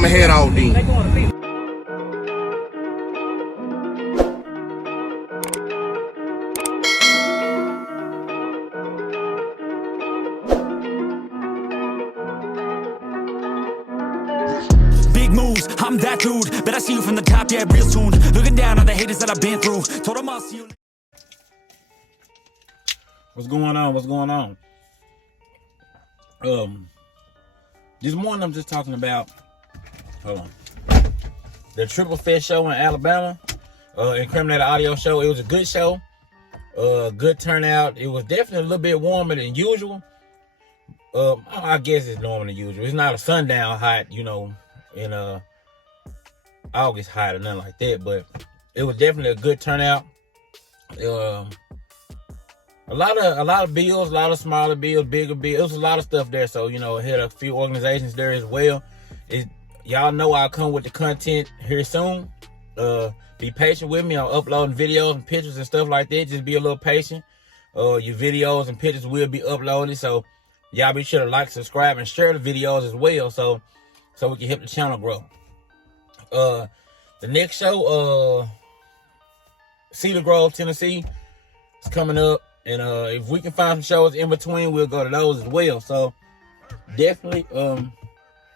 I'ma head out then. Big moves, I'm that dude. Bet I see you from the top, yeah, real soon. Looking down on the haters that I've been through. Told them I'll see you. What's going on? What's going on? This morning I'm just talking about, hold on, the Triplefest show in Alabama, Incriminator audio show. It was a good show, good turnout. It was definitely a little bit warmer than usual. I guess it's normal than usual. It's not a sundown hot, you know, in August hot or nothing like that, but it was definitely a good turnout. A lot of bills, a lot of smaller bills, bigger bills. It was a lot of stuff there. So, you know, I had a few organizations there as well. Y'all know I'll come with the content here soon. Be patient with me. I'm uploading videos and pictures and stuff like that. Just be a little patient. Your videos and pictures will be uploaded. So y'all be sure to like, subscribe, and share the videos as well. So we can help the channel grow. The next show, Cedar Grove, Tennessee, is coming up. And if we can find some shows in between, we'll go to those as well. So definitely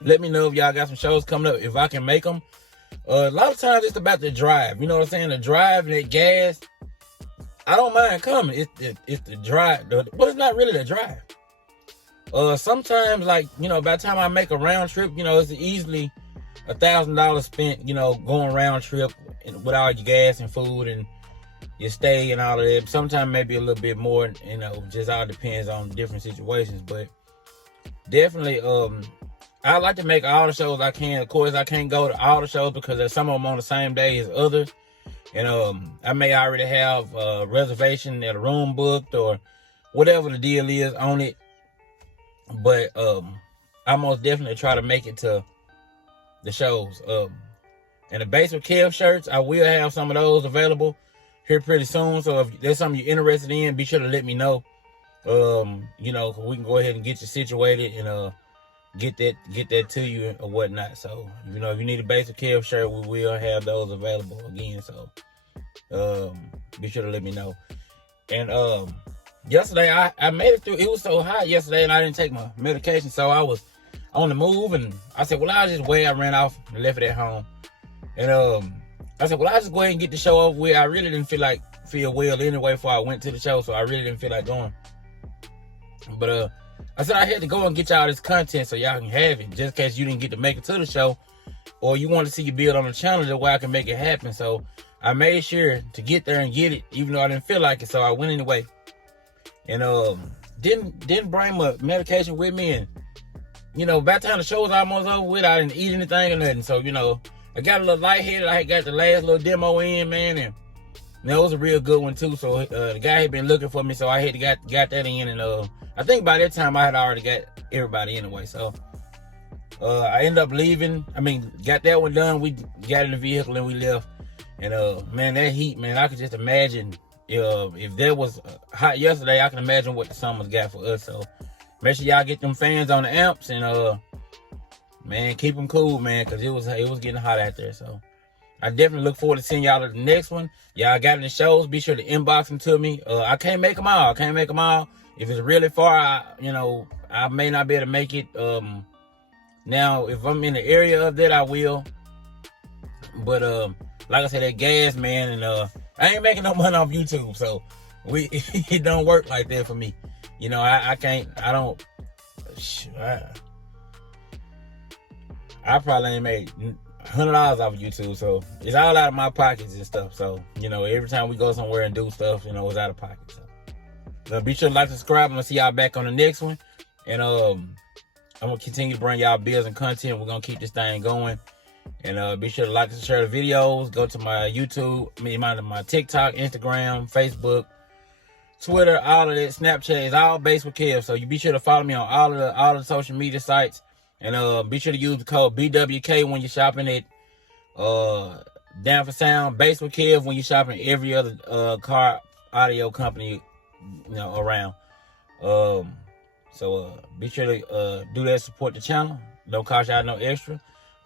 let me know if y'all got some shows coming up, if I can make them. A lot of times it's about the drive. You know what I'm saying? The drive and that gas. I don't mind coming. It's the drive. But it's not really the drive. Sometimes, like, you know, by the time I make a round trip, you know, it's easily $1,000 spent, you know, going round trip with all your gas and food and your stay and all of that. Sometimes maybe a little bit more, you know, just all depends on different situations. But definitely, I like to make all the shows I can. Of course, I can't go to all the shows because there's some of them on the same day as others. And I may already have a reservation at a room booked or whatever the deal is on it. But I most definitely try to make it to the shows. And the BASSWITHKEV shirts, I will have some of those available here pretty soon. So if there's something you're interested in, be sure to let me know. You know, we can go ahead and get you situated and get that to you or whatnot. So, you know, if you need a BASSWITHKEV shirt, we will have those available again. So be sure to let me know. And yesterday I made it through. It was so hot yesterday and I didn't take my medication, so I was on the move, and I said, well, I'll just wait. I ran off and left it at home. And I said, well, I'll just go ahead and get the show over with. I really didn't feel well anyway before I went to the show, so I really didn't feel like going. But I said I had to go and get y'all this content so y'all can have it, just in case you didn't get to make it to the show, or you want to see you build on the channel the way I can make it happen. So I made sure to get there and get it, even though I didn't feel like it. So I went anyway, and didn't bring my medication with me. And you know, by the time the show was almost over with, I didn't eat anything or nothing. So, you know, I got a little lightheaded. I had got the last little demo in, man, and you know, it was a real good one too. So the guy had been looking for me, so I had to got that in. And I think by that time I had already got everybody anyway. So I ended up leaving. I mean, got that one done. We got in the vehicle and we left. And man, that heat, man, I could just imagine if that was hot yesterday, I can imagine what the summer's got for us. So make sure y'all get them fans on the amps and man, keep them cool, man, because it was getting hot out there. So I definitely look forward to seeing y'all at the next one. Y'all got any shows, be sure to inbox them to me. I can't make them all. If it's really far, you know, I may not be able to make it. Now, if I'm in the area of that, I will. But like I said, that gas, man, and I ain't making no money off YouTube, so it don't work like that for me. You know, I probably ain't made $100 off of YouTube, so it's all out of my pockets and stuff. So, you know, every time we go somewhere and do stuff, you know, it's out of pocket. So be sure to like, subscribe. I'm gonna see y'all back on the next one, and I'm gonna continue to bring y'all bills and content. We're gonna keep this thing going, and be sure to like and share the videos. Go to my YouTube, my TikTok, Instagram, Facebook, Twitter, all of that, Snapchat. It's all BASSWITHKEV. So you be sure to follow me on all of the social media sites. And be sure to use the code BWK when you're shopping at Down for Sound, BASSWITHKEV when you're shopping every other car audio company, you know, around. So be sure to do that, support the channel. Don't cost y'all no extra.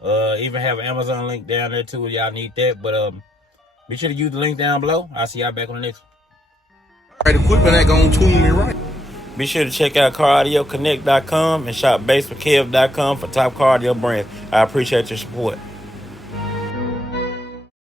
Even have an Amazon link down there too if y'all need that. But be sure to use the link down below. I'll see y'all back on the next one. Right, equipment ain't gonna tune me right. Be sure to check out CarAudioConnect.com and shop BASSWITHKEV.com for top car audio brands. I appreciate your support.